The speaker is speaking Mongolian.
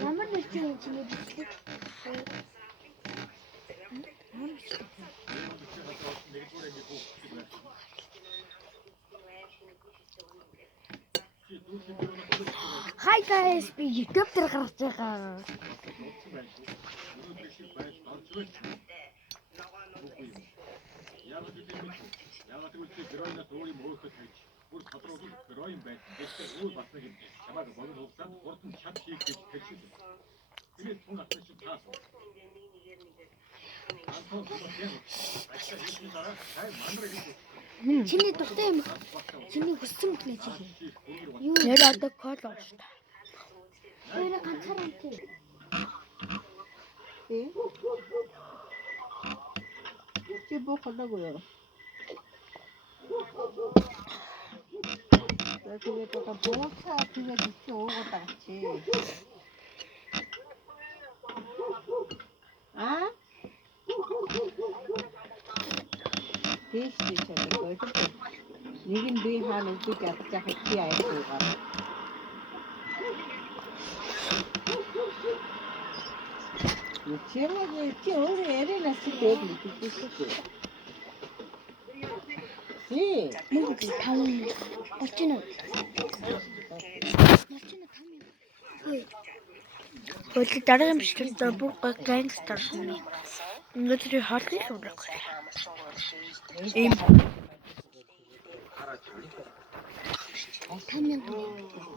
Ямар нэг юм чинь бичлэг. Hi guys, би YouTube дээр гарч байгаа. Чиний дуртай юм. Чиний хүссэн мэт нэ чи. Юу нэр одоо код орж та. Тэр ганцаараа тий. Чи бохолоогүй юу? Тэгээд одоо буусаа тэгээд чи уугаад байгаа чи. Тийш тэгээд нэг нь би хаана үгүй ядчих чи аяагаа. Чи өөрөө яринаас тэгээд мэдчихсэн. Мөнгө тав орчин уу? Хөөе дараагийн бичлэгт бүр гангстер юм. Өнөөдөр хоолны шуурга. Ийм 5,000